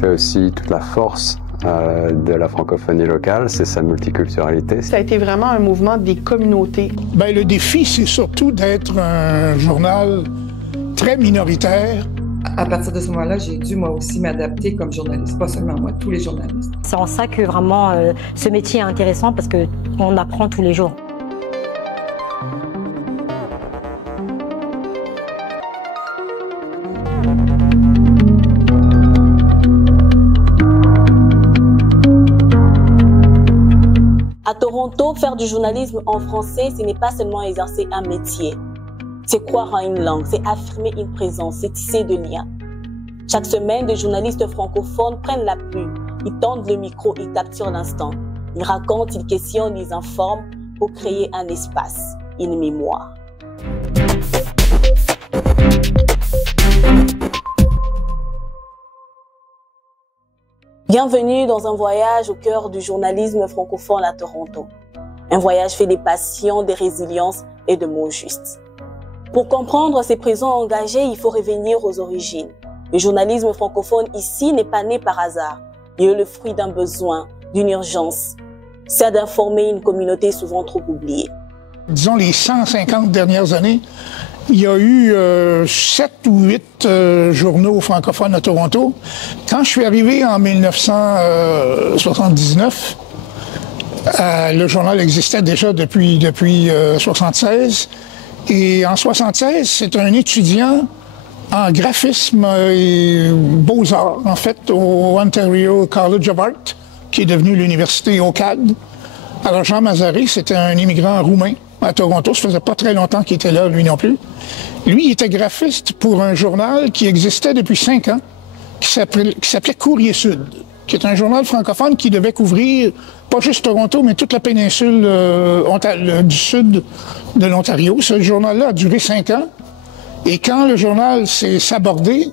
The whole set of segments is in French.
fait aussi toute la force de la francophonie locale, c'est sa multiculturalité. Ça a été vraiment un mouvement des communautés. Bien, le défi, c'est surtout d'être un journal très minoritaire. À partir de ce moment-là, j'ai dû moi aussi m'adapter comme journaliste, pas seulement moi, tous les journalistes. C'est en ça que vraiment ce métier est intéressant parce qu'on apprend tous les jours. À Toronto, faire du journalisme en français, ce n'est pas seulement exercer un métier. C'est croire en une langue, c'est affirmer une présence, c'est tisser des liens. Chaque semaine, des journalistes francophones prennent la plume, ils tendent le micro, ils capturent l'instant. Ils racontent, ils questionnent, ils informent pour créer un espace, une mémoire. Bienvenue dans un voyage au cœur du journalisme francophone à Toronto. Un voyage fait des passions, des résiliences et de mots justes. Pour comprendre ces présents engagés, il faut revenir aux origines. Le journalisme francophone ici n'est pas né par hasard. Il est le fruit d'un besoin, d'une urgence. C'est d'informer une communauté souvent trop oubliée. Disons, les 150 dernières années, il y a eu 7 ou 8 journaux francophones à Toronto. Quand je suis arrivé en 1979, le journal existait déjà depuis 1976. Et en 1976, c'est un étudiant en graphisme et beaux-arts, en fait, au Ontario College of Art, qui est devenu l'université OCAD. Alors, Jean Mazaré, c'était un immigrant roumain à Toronto. Ça faisait pas très longtemps qu'il était là, lui non plus. Lui, il était graphiste pour un journal qui existait depuis 5 ans, qui s'appelait Courrier Sud, qui est un journal francophone qui devait couvrir pas juste Toronto, mais toute la péninsule du sud de l'Ontario. Ce journal-là a duré 5 ans. Et quand le journal s'est sabordé,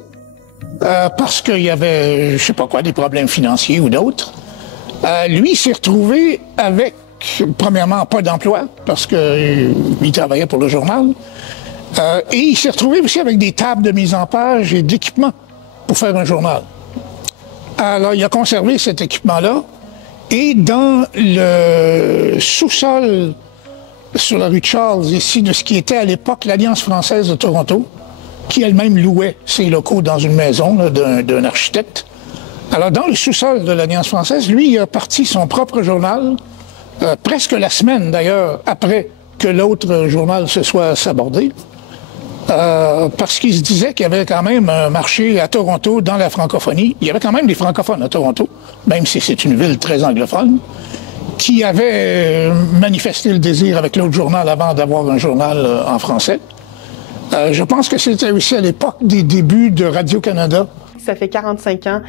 parce qu'il y avait, je sais pas quoi, des problèmes financiers ou d'autres, lui s'est retrouvé avec, premièrement, pas d'emploi, parce qu'il travaillait pour le journal, et il s'est retrouvé aussi avec des tables de mise en page et d'équipement pour faire un journal. Alors, il a conservé cet équipement-là, et dans le sous-sol sur la rue Charles, ici, de ce qui était à l'époque l'Alliance française de Toronto, qui elle-même louait ses locaux dans une maison d'un architecte. Alors, dans le sous-sol de l'Alliance française, lui, il a parti son propre journal, presque la semaine d'ailleurs, après que l'autre journal se soit sabordé, parce qu'il se disait qu'il y avait quand même un marché à Toronto dans la francophonie. Il y avait quand même des francophones à Toronto, même si c'est une ville très anglophone, qui avaient manifesté le désir avec l'autre journal avant d'avoir un journal en français. Je pense que c'était aussi à l'époque des débuts de Radio-Canada. Ça fait 45 ans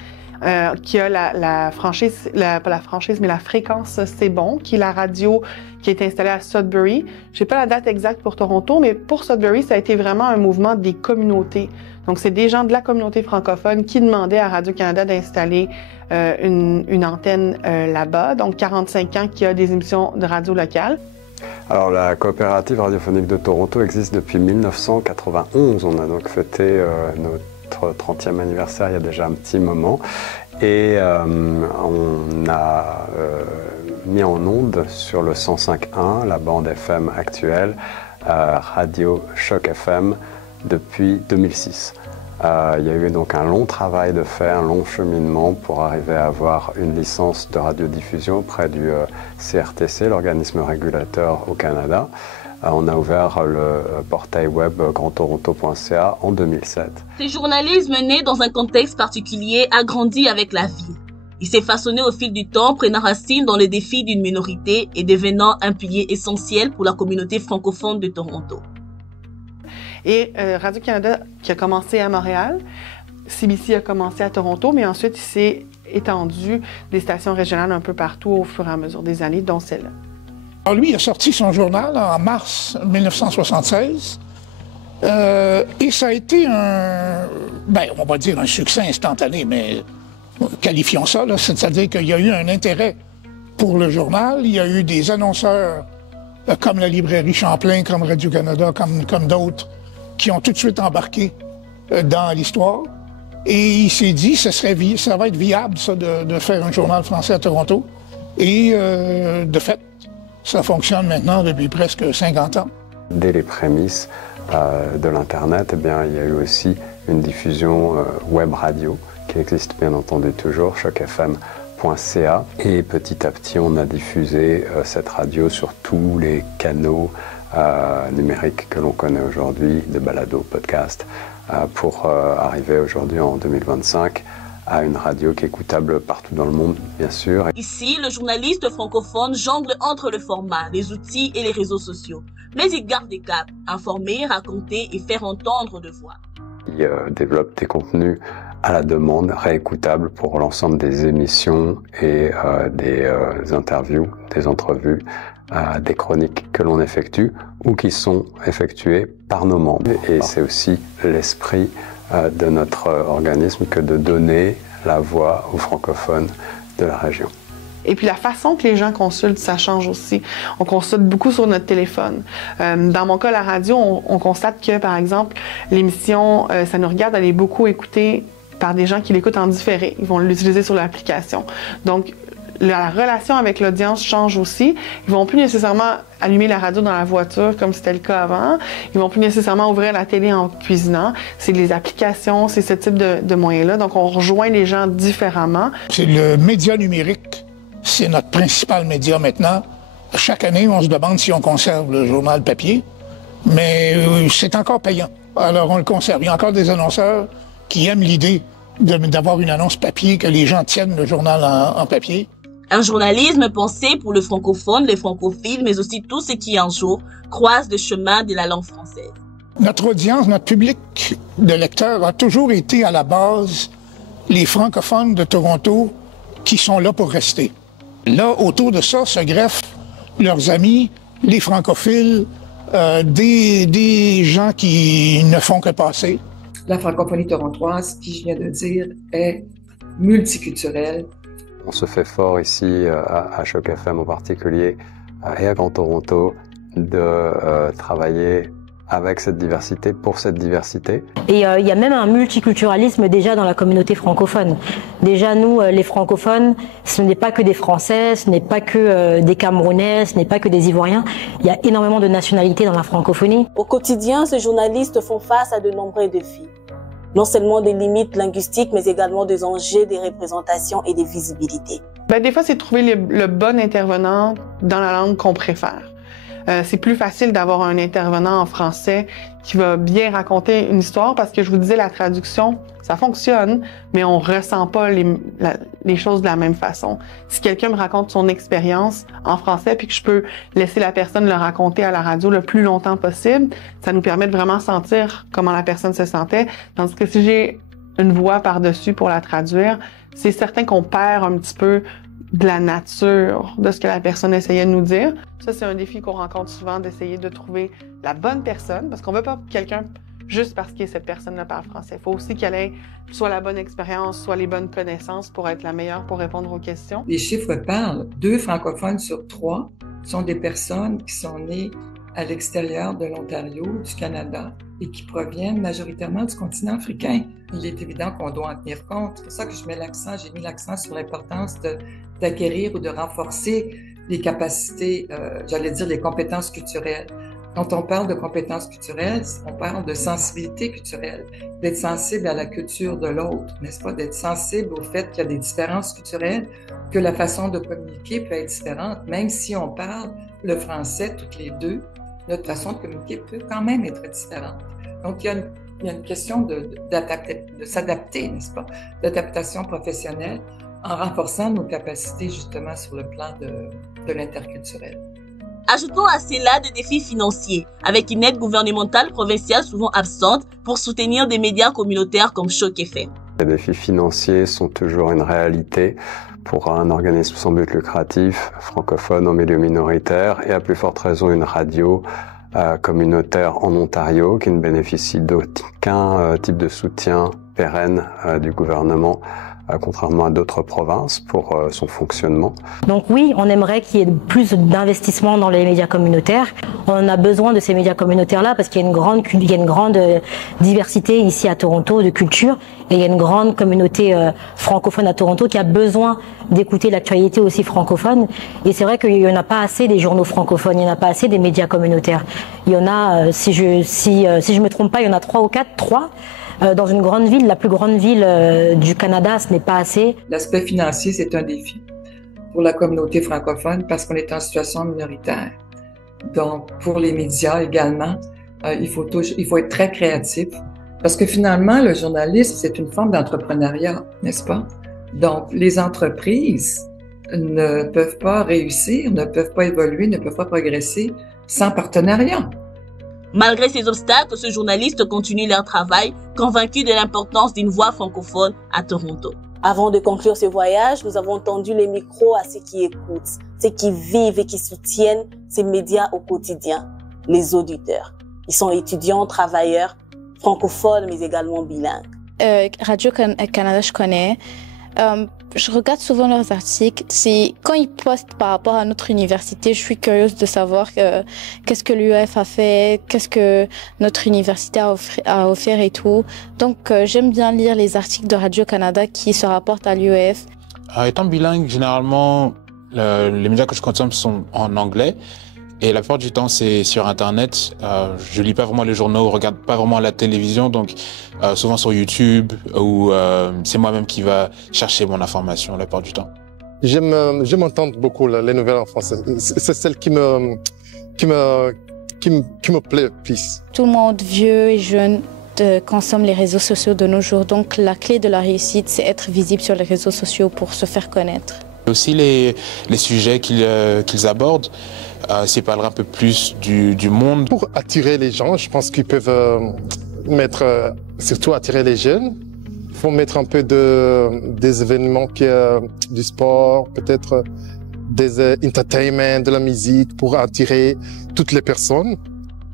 qu'il y a la franchise, pas la franchise, mais la fréquence C'est Bon, qui est la radio qui est installée à Sudbury. Je n'ai pas la date exacte pour Toronto, mais pour Sudbury, ça a été vraiment un mouvement des communautés. Donc, c'est des gens de la communauté francophone qui demandaient à Radio-Canada d'installer une antenne là-bas. Donc, 45 ans qu'il y a des émissions de radio locales. Alors, la coopérative radiophonique de Toronto existe depuis 1991. On a donc fêté notre 30e anniversaire il y a déjà un petit moment. Et on a mis en onde sur le 105.1, la bande FM actuelle, Radio Choc FM, depuis 2006. Il y a eu donc un long travail de fait, un long cheminement pour arriver à avoir une licence de radiodiffusion auprès du CRTC, l'organisme régulateur au Canada. On a ouvert le portail web grandtoronto.ca en 2007. Ce journalisme né dans un contexte particulier a grandi avec la vie. Il s'est façonné au fil du temps, prenant racine dans les défis d'une minorité et devenant un pilier essentiel pour la communauté francophone de Toronto. Et Radio-Canada qui a commencé à Montréal, CBC a commencé à Toronto, mais ensuite il s'est étendu des stations régionales un peu partout au fur et à mesure des années, dont celle-là. Alors lui, il a sorti son journal en mars 1976 et ça a été on va dire un succès instantané, mais qualifions ça, c'est-à-dire qu'il y a eu un intérêt pour le journal, il y a eu des annonceurs comme la librairie Champlain, comme Radio-Canada, comme d'autres, qui ont tout de suite embarqué dans l'histoire. Et il s'est dit, ça va être viable, ça, de faire un journal français à Toronto. Et de fait, ça fonctionne maintenant depuis presque 50 ans. Dès les prémices de l'Internet, eh bien, il y a eu aussi une diffusion web radio qui existe bien entendu toujours, chocfm.ca. Et petit à petit, on a diffusé cette radio sur tous les canaux numériques que l'on connaît aujourd'hui, de balado, podcast, pour arriver aujourd'hui en 2025 à une radio qui est écoutable partout dans le monde, bien sûr. Ici, le journaliste francophone jongle entre le format, les outils et les réseaux sociaux. Mais il garde des caps, informer, raconter et faire entendre de voix. Il développe des contenus à la demande, réécoutables pour l'ensemble des émissions et des interviews, des entrevues, des chroniques que l'on effectue ou qui sont effectuées par nos membres. Et c'est aussi l'esprit de notre organisme que de donner la voix aux francophones de la région. Et puis la façon que les gens consultent, ça change aussi. On consulte beaucoup sur notre téléphone. Dans mon cas, la radio, on constate que, par exemple, l'émission Ça nous regarde, elle est beaucoup écoutée par des gens qui l'écoutent en différé. Ils vont l'utiliser sur l'application. Donc, la relation avec l'audience change aussi. Ils vont plus nécessairement allumer la radio dans la voiture comme c'était le cas avant. Ils vont plus nécessairement ouvrir la télé en cuisinant. C'est les applications, c'est ce type de moyens-là. Donc, on rejoint les gens différemment. C'est le média numérique. C'est notre principal média maintenant. Chaque année, on se demande si on conserve le journal papier, mais c'est encore payant. Alors, on le conserve. Il y a encore des annonceurs qui aiment l'idée d'avoir une annonce papier, que les gens tiennent le journal en papier. Un journalisme pensé pour le francophone, les francophiles, mais aussi tous ceux qui un jour croisent le chemin de la langue française. Notre audience, notre public de lecteurs a toujours été à la base les francophones de Toronto qui sont là pour rester. Là, autour de ça, se greffent leurs amis, les francophiles, des gens qui ne font que passer. La francophonie torontoise, qui je viens de dire, est multiculturelle. On se fait fort ici, à Choc FM en particulier, et à Grand Toronto, de travailler avec cette diversité, pour cette diversité. Et il y a même un multiculturalisme déjà dans la communauté francophone. Déjà, nous, les francophones, ce n'est pas que des Français, ce n'est pas que des Camerounais, ce n'est pas que des Ivoiriens. Il y a énormément de nationalités dans la francophonie. Au quotidien, ces journalistes font face à de nombreux défis. Non seulement des limites linguistiques, mais également des enjeux, des représentations et des visibilités. Des fois, c'est de trouver le bon intervenant dans la langue qu'on préfère. C'est plus facile d'avoir un intervenant en français qui va bien raconter une histoire parce que je vous disais, la traduction, ça fonctionne, mais on ressent pas les choses de la même façon. Si quelqu'un me raconte son expérience en français puis que je peux laisser la personne le raconter à la radio le plus longtemps possible, ça nous permet de vraiment sentir comment la personne se sentait. Tandis que si j'ai une voix par-dessus pour la traduire, c'est certain qu'on perd un petit peu de la nature de ce que la personne essayait de nous dire. Ça, c'est un défi qu'on rencontre souvent, d'essayer de trouver la bonne personne, parce qu'on veut pas quelqu'un juste parce que cette personne-là parle français. Il faut aussi qu'elle ait soit la bonne expérience, soit les bonnes connaissances pour être la meilleure pour répondre aux questions. Les chiffres parlent. 2 francophones sur 3 sont des personnes qui sont nées à l'extérieur de l'Ontario, du Canada, et qui proviennent majoritairement du continent africain. Il est évident qu'on doit en tenir compte. C'est pour ça que j'ai mis l'accent sur l'importance d'acquérir ou de renforcer les capacités, les compétences culturelles. Quand on parle de compétences culturelles, on parle de sensibilité culturelle, d'être sensible à la culture de l'autre, n'est-ce pas? D'être sensible au fait qu'il y a des différences culturelles, que la façon de communiquer peut être différente, même si on parle le français toutes les deux, notre façon de communiquer peut quand même être différente. Donc, il y a une question de s'adapter, n'est-ce pas? D'adaptation professionnelle en renforçant nos capacités justement sur le plan de l'interculturel. Ajoutons à cela des défis financiers, avec une aide gouvernementale provinciale souvent absente pour soutenir des médias communautaires comme Choc FM. Les défis financiers sont toujours une réalité pour un organisme sans but lucratif, francophone en milieu minoritaire, et à plus forte raison une radio communautaire en Ontario qui ne bénéficie d'aucun type de soutien pérenne du gouvernement contrairement à d'autres provinces, pour son fonctionnement. Donc oui, on aimerait qu'il y ait plus d'investissement dans les médias communautaires. On a besoin de ces médias communautaires-là parce qu'il y a une grande diversité ici à Toronto de culture et il y a une grande communauté francophone à Toronto qui a besoin d'écouter l'actualité aussi francophone. Et c'est vrai qu'il n'y en a pas assez des journaux francophones, il n'y en a pas assez des médias communautaires. Il y en a, si je me trompe pas, il y en a 3 ou 4, 3. Dans une grande ville, la plus grande ville du Canada, ce n'est pas assez. L'aspect financier, c'est un défi pour la communauté francophone parce qu'on est en situation minoritaire. Donc, pour les médias également, il faut être très créatif parce que finalement, le journalisme, c'est une forme d'entrepreneuriat, n'est-ce pas? Donc, les entreprises ne peuvent pas réussir, ne peuvent pas évoluer, ne peuvent pas progresser sans partenariat. Malgré ces obstacles, ce journaliste continue leur travail, convaincu de l'importance d'une voix francophone à Toronto. Avant de conclure ce voyage, nous avons tendu les micros à ceux qui écoutent, ceux qui vivent et qui soutiennent ces médias au quotidien, les auditeurs. Ils sont étudiants, travailleurs, francophones, mais également bilingues. Radio-Canada, je connais. Je regarde souvent leurs articles. C'est quand ils postent par rapport à notre université, je suis curieuse de savoir qu'est-ce que l'UF a fait, qu'est-ce que notre université a offert et tout. Donc, j'aime bien lire les articles de Radio-Canada qui se rapportent à l'UF. Étant bilingue, généralement, les médias que je consomme sont en anglais. Et la plupart du temps, c'est sur Internet. Je lis pas vraiment les journaux, regarde pas vraiment la télévision, donc souvent sur YouTube ou c'est moi-même qui va chercher mon information la plupart du temps. J'aime entendre beaucoup les nouvelles en français. C'est celle qui me plaît le plus. Tout le monde, vieux et jeune, consomme les réseaux sociaux de nos jours. Donc la clé de la réussite, c'est être visible sur les réseaux sociaux pour se faire connaître. Aussi les sujets qu'ils abordent, c'est parler un peu plus du monde. Pour attirer les gens, je pense qu'ils peuvent surtout attirer les jeunes. Il faut mettre un peu des événements du sport, peut-être des entertainment, de la musique pour attirer toutes les personnes.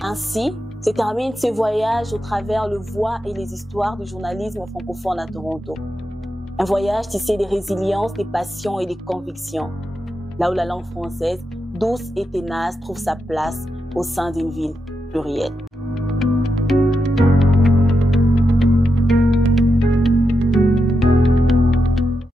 Ainsi, se termine ce voyage au travers le voix et les histoires du journalisme francophone à Toronto. Un voyage tissé de résilience, des passions et des convictions. Là où la langue française, douce et ténace, trouve sa place au sein d'une ville plurielle.